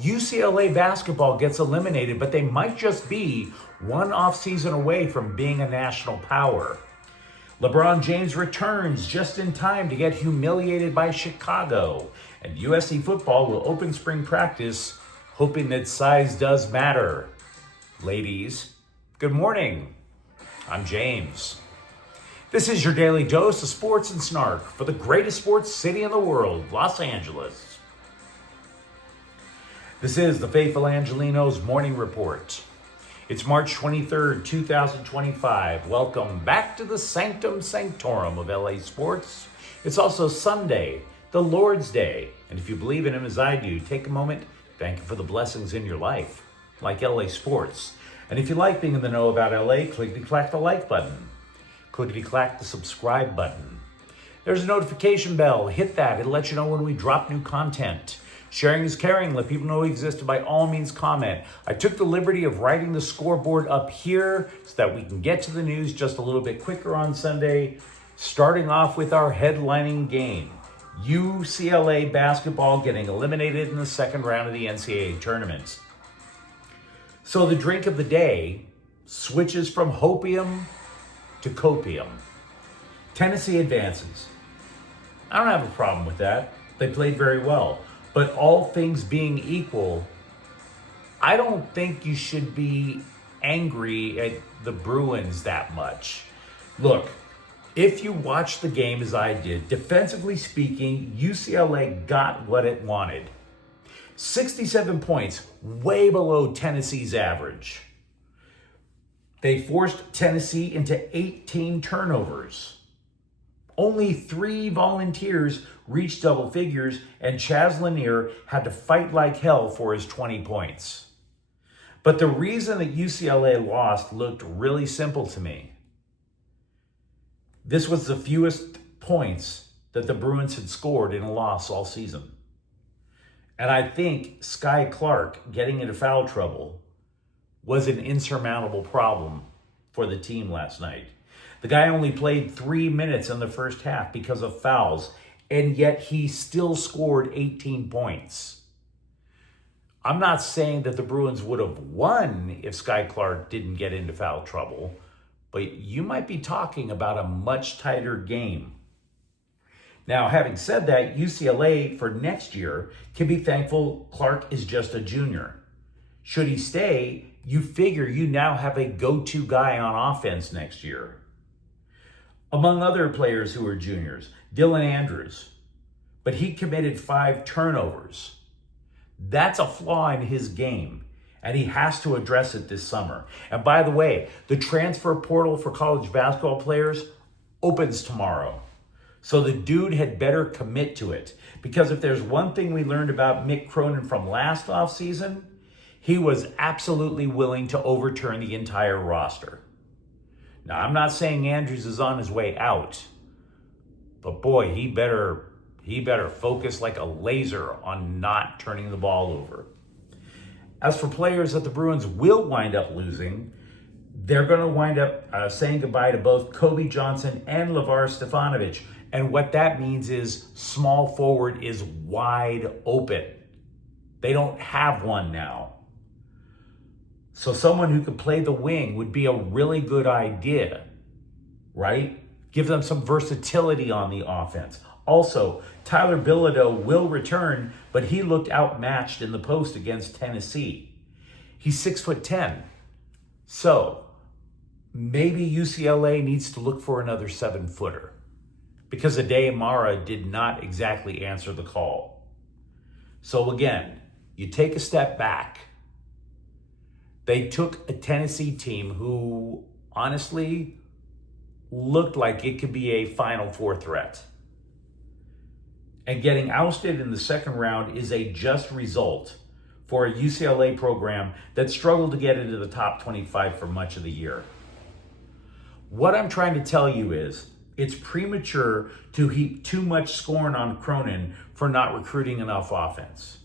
UCLA basketball gets eliminated, but they might just be one offseason away from being a national power. LeBron James returns just in time to get humiliated by Chicago, and USC football will open spring practice, hoping that size does matter. Ladies, good morning. I'm James. This is your daily dose of sports and snark for the greatest sports city in the world, Los Angeles. This is the Faithful Angelenos Morning Report. It's March 23rd, 2025. Welcome back to the Sanctum Sanctorum of LA sports. It's also Sunday, the Lord's Day. And if you believe in Him as I do, take a moment, thank Him for the blessings in your life, like LA sports. And if you like being in the know about LA, clickety-clack the like button. Clickety-clack the subscribe button. There's a notification bell. Hit that. It'll let you know when we drop new content. Sharing is caring. Let people know we exist. By all means, comment. I took the liberty of writing the scoreboard up here so that we can get to the news just a little bit quicker on Sunday. Starting off with our headlining game. UCLA basketball getting eliminated in the second round of the NCAA tournament. So the drink of the day switches from hopium to copium. Tennessee advances. I don't have a problem with that. They played very well. But all things being equal, I don't think you should be angry at the Bruins that much. Look, if you watch the game as I did, defensively speaking, UCLA got what it wanted. 67 points, way below Tennessee's average. They forced Tennessee into 18 turnovers. Only 3 volunteers reached double figures, and Chaz Lanier had to fight like hell for his 20 points. But the reason that UCLA lost looked really simple to me. This was the fewest points that the Bruins had scored in a loss all season. And I think Sky Clark getting into foul trouble was an insurmountable problem for the team last night. The guy only played 3 minutes in the first half because of fouls, and yet he still scored 18 points. I'm not saying that the Bruins would have won if Sky Clark didn't get into foul trouble, but you might be talking about a much tighter game. Now, having said that, UCLA for next year can be thankful Clark is just a junior. Should he stay, you figure you now have a go-to guy on offense next year. Among other players who are juniors, Dylan Andrews, but he committed 5 turnovers. That's a flaw in his game, and he has to address it this summer. And by the way, the transfer portal for college basketball players opens tomorrow. So the dude had better commit to it, because if there's one thing we learned about Mick Cronin from last offseason, he was absolutely willing to overturn the entire roster. Now, I'm not saying Andrews is on his way out, but boy, he better focus like a laser on not turning the ball over. As for players that the Bruins will wind up losing, they're going to wind up saying goodbye to both Kobe Johnson and LeVar Stefanovic. And what that means is small forward is wide open. They don't have one now. So someone who could play the wing would be a really good idea, right? Give them some versatility on the offense. Also, Tyler Bilodeau will return, but he looked outmatched in the post against Tennessee. He's 6'10". So maybe UCLA needs to look for another 7-footer, because Ade Mara did not exactly answer the call. So again, you take a step back. They took a Tennessee team who honestly looked like it could be a Final Four threat. And getting ousted in the second round is a just result for a UCLA program that struggled to get into the top 25 for much of the year. What I'm trying to tell you is it's premature to heap too much scorn on Cronin for not recruiting enough offense.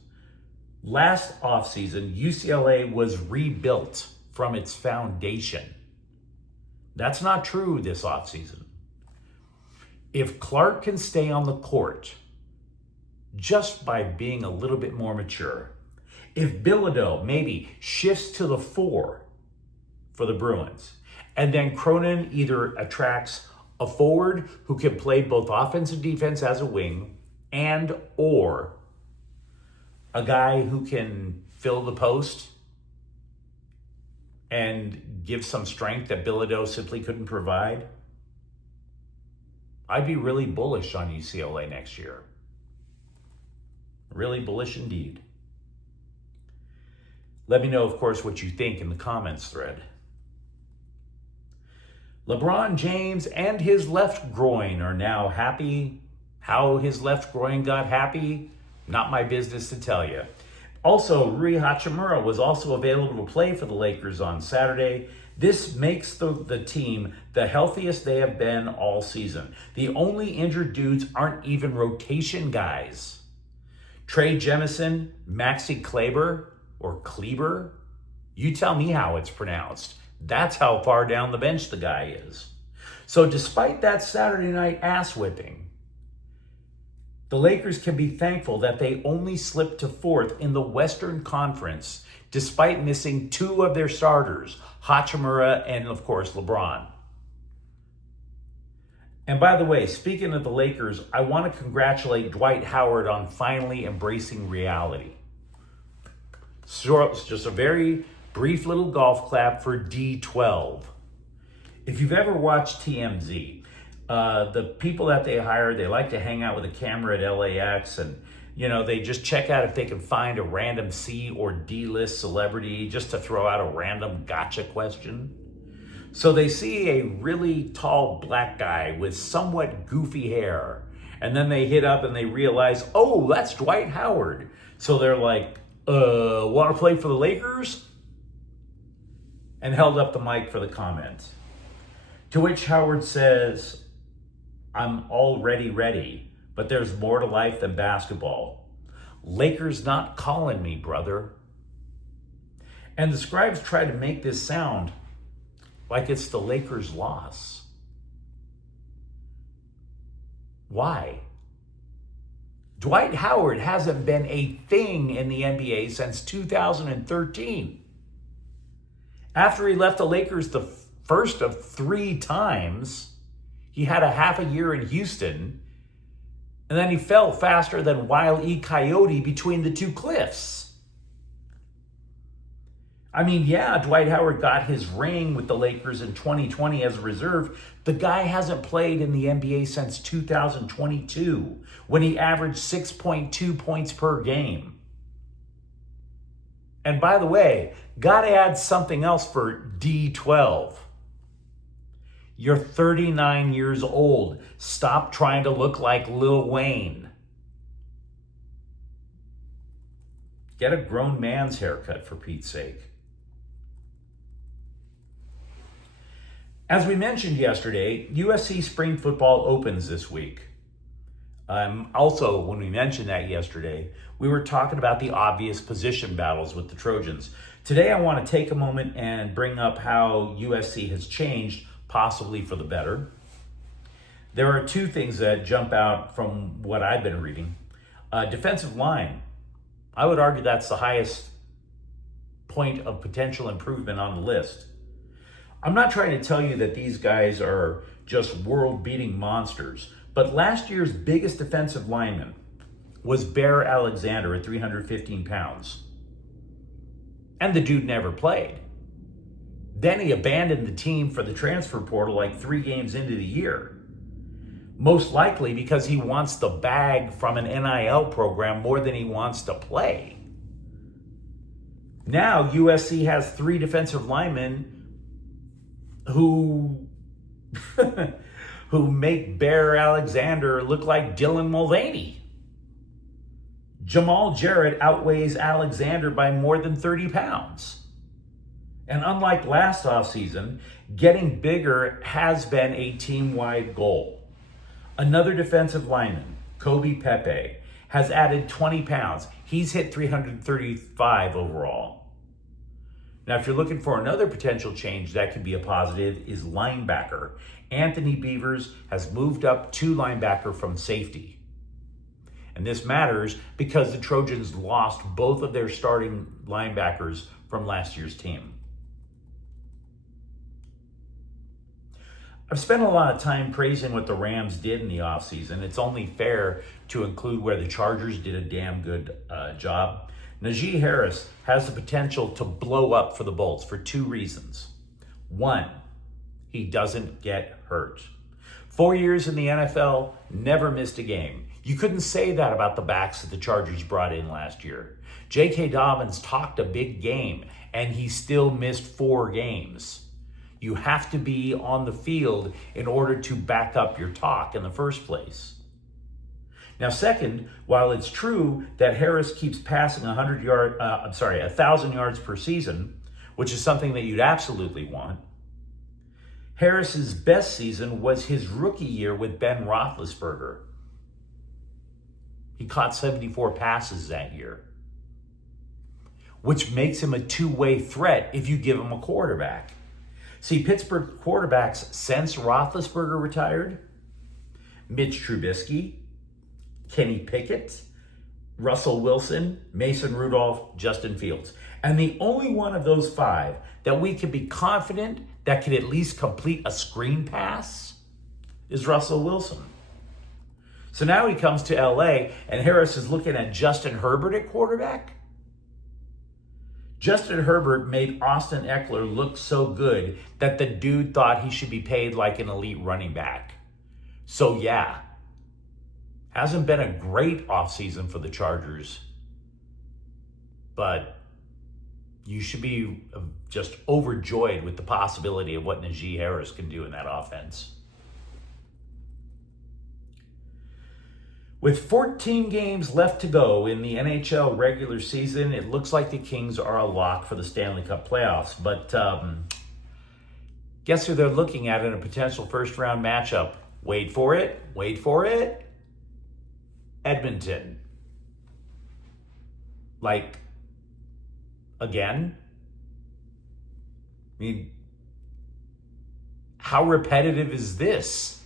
Last offseason, UCLA was rebuilt from its foundation. That's not true this offseason. If Clark can stay on the court just by being a little bit more mature, If Bilodeau maybe shifts to the 4 for the Bruins, and then Cronin either attracts a forward who can play both offense and defense as a wing, and or a guy who can fill the post and give some strength that Bilodeau simply couldn't provide, I'd be really bullish on UCLA next year. Really bullish indeed. Let me know, of course, what you think in the comments thread. LeBron James and his left groin are now happy. How his left groin got happy, not my business to tell you. Also, Rui Hachimura was also available to play for the Lakers on Saturday. This makes the team the healthiest they have been all season. The only injured dudes aren't even rotation guys. Trey Jemison, Maxi Kleber, or Kleber, you tell me how it's pronounced. That's how far down the bench the guy is. So despite that Saturday night ass whipping, the Lakers can be thankful that they only slipped to 4th in the Western Conference, despite missing 2 of their starters, Hachimura and, of course, LeBron. And by the way, speaking of the Lakers, I want to congratulate Dwight Howard on finally embracing reality. So it's just a very brief little golf clap for D12. If you've ever watched TMZ, the people that they hire, they like to hang out with a camera at LAX and, they just check out if they can find a random C or D-list celebrity just to throw out a random gotcha question. So they see a really tall black guy with somewhat goofy hair, and then they hit up and they realize, oh, that's Dwight Howard. So they're like, want to play for the Lakers? And held up the mic for the comment. To which Howard says, I'm already ready, but there's more to life than basketball. Lakers not calling me, brother. And the scribes try to make this sound like it's the Lakers' loss. Why? Dwight Howard hasn't been a thing in the NBA since 2013. After he left the Lakers the first of 3 times, he had a half a year in Houston, and then he fell faster than Wile E. Coyote between the 2 cliffs. I mean, yeah, Dwight Howard got his ring with the Lakers in 2020 as a reserve. The guy hasn't played in the NBA since 2022, when he averaged 6.2 points per game. And by the way, gotta add something else for D12. You're 39 years old. Stop trying to look like Lil Wayne. Get a grown man's haircut, for Pete's sake. As we mentioned yesterday, USC spring football opens this week. Also, when we mentioned that yesterday, we were talking about the obvious position battles with the Trojans. Today, I want to take a moment and bring up how USC has changed, possibly for the better. There are 2 things that jump out from what I've been reading. Defensive line. I would argue that's the highest point of potential improvement on the list. I'm not trying to tell you that these guys are just world-beating monsters, but last year's biggest defensive lineman was Bear Alexander at 315 pounds. And the dude never played. Then he abandoned the team for the transfer portal like 3 games into the year. Most likely because he wants the bag from an NIL program more than he wants to play. Now USC has 3 defensive linemen who make Bear Alexander look like Dylan Mulvaney. Jamal Jarrett outweighs Alexander by more than 30 pounds. And unlike last offseason, getting bigger has been a team-wide goal. Another defensive lineman, Kobe Pepe, has added 20 pounds. He's hit 335 overall. Now, if you're looking for another potential change that could be a positive, is linebacker. Anthony Beavers has moved up to linebacker from safety. And this matters because the Trojans lost both of their starting linebackers from last year's team. I've spent a lot of time praising what the Rams did in the offseason. It's only fair to include where the Chargers did a damn good job. Najee Harris has the potential to blow up for the Bolts for two reasons. One, he doesn't get hurt. 4 years in the NFL, never missed a game. You couldn't say that about the backs that the Chargers brought in last year. J.K. Dobbins talked a big game, and he still missed 4 games. You have to be on the field in order to back up your talk in the first place. Now, second, while it's true that Harris keeps passing 1,000 yards per season, which is something that you'd absolutely want, Harris's best season was his rookie year with Ben Roethlisberger. He caught 74 passes that year, which makes him a two-way threat if you give him a quarterback. See, Pittsburgh quarterbacks since Roethlisberger retired, Mitch Trubisky, Kenny Pickett, Russell Wilson, Mason Rudolph, Justin Fields. And the only one of those 5 that we can be confident that could at least complete a screen pass is Russell Wilson. So now he comes to LA and Harris is looking at Justin Herbert at quarterback. Justin Herbert made Austin Eckler look so good that the dude thought he should be paid like an elite running back. So yeah, hasn't been a great offseason for the Chargers, but you should be just overjoyed with the possibility of what Najee Harris can do in that offense. With 14 games left to go in the NHL regular season, it looks like the Kings are a lock for the Stanley Cup playoffs. But guess who they're looking at in a potential first-round matchup? Wait for it. Edmonton. Like, again? I mean, how repetitive is this?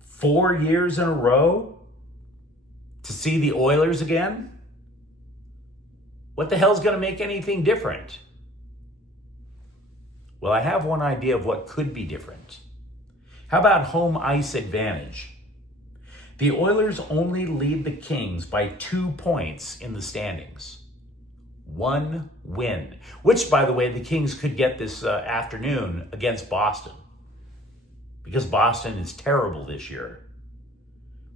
4 years in a row to see the Oilers again? What the hell's going to make anything different? Well, I have one idea of what could be different. How about home ice advantage? The Oilers only lead the Kings by 2 points in the standings. 1 win, which, by the way, the Kings could get this afternoon against Boston, because Boston is terrible this year.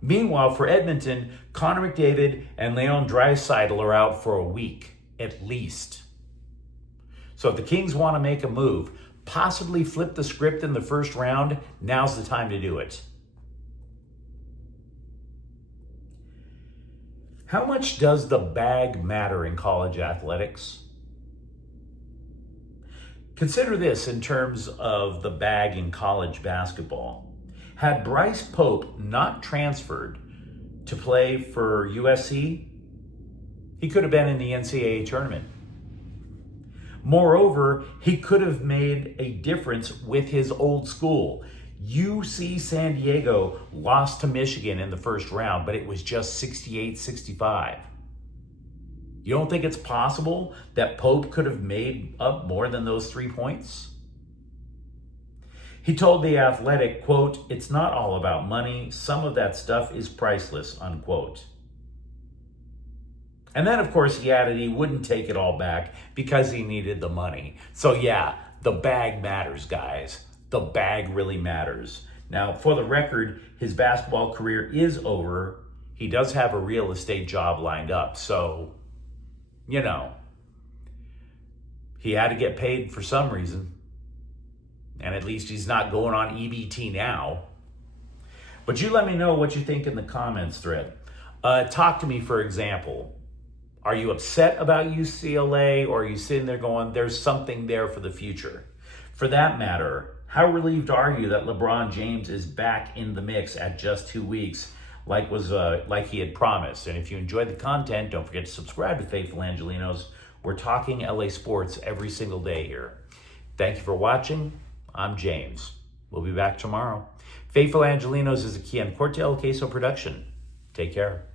Meanwhile, for Edmonton, Connor McDavid and Leon Draisaitl are out for a week, at least. So if the Kings want to make a move, possibly flip the script in the first round, now's the time to do it. How much does the bag matter in college athletics? Consider this in terms of the bag in college basketball. Had Bryce Pope not transferred to play for USC, he could have been in the NCAA tournament. Moreover, he could have made a difference with his old school. UC San Diego lost to Michigan in the first round, but it was just 68-65. You don't think it's possible that Pope could have made up more than those 3 points? He told The Athletic, quote, "It's not all about money. Some of that stuff is priceless," unquote. And then, of course, he added he wouldn't take it all back because he needed the money. So yeah, the bag matters, guys. The bag really matters. Now, for the record, his basketball career is over. He does have a real estate job lined up. So, you know, he had to get paid for some reason. And at least he's not going on EBT now. But you let me know what you think in the comments thread. Talk to me, for example. Are you upset about UCLA, or are you sitting there going, there's something there for the future? For that matter, how relieved are you that LeBron James is back in the mix at just 2 weeks, like he had promised? And if you enjoyed the content, don't forget to subscribe to Faithful Angelenos. We're talking LA sports every single day here. Thank you for watching. I'm James. We'll be back tomorrow. Faithful Angelenos is a Kian Corte El Queso production. Take care.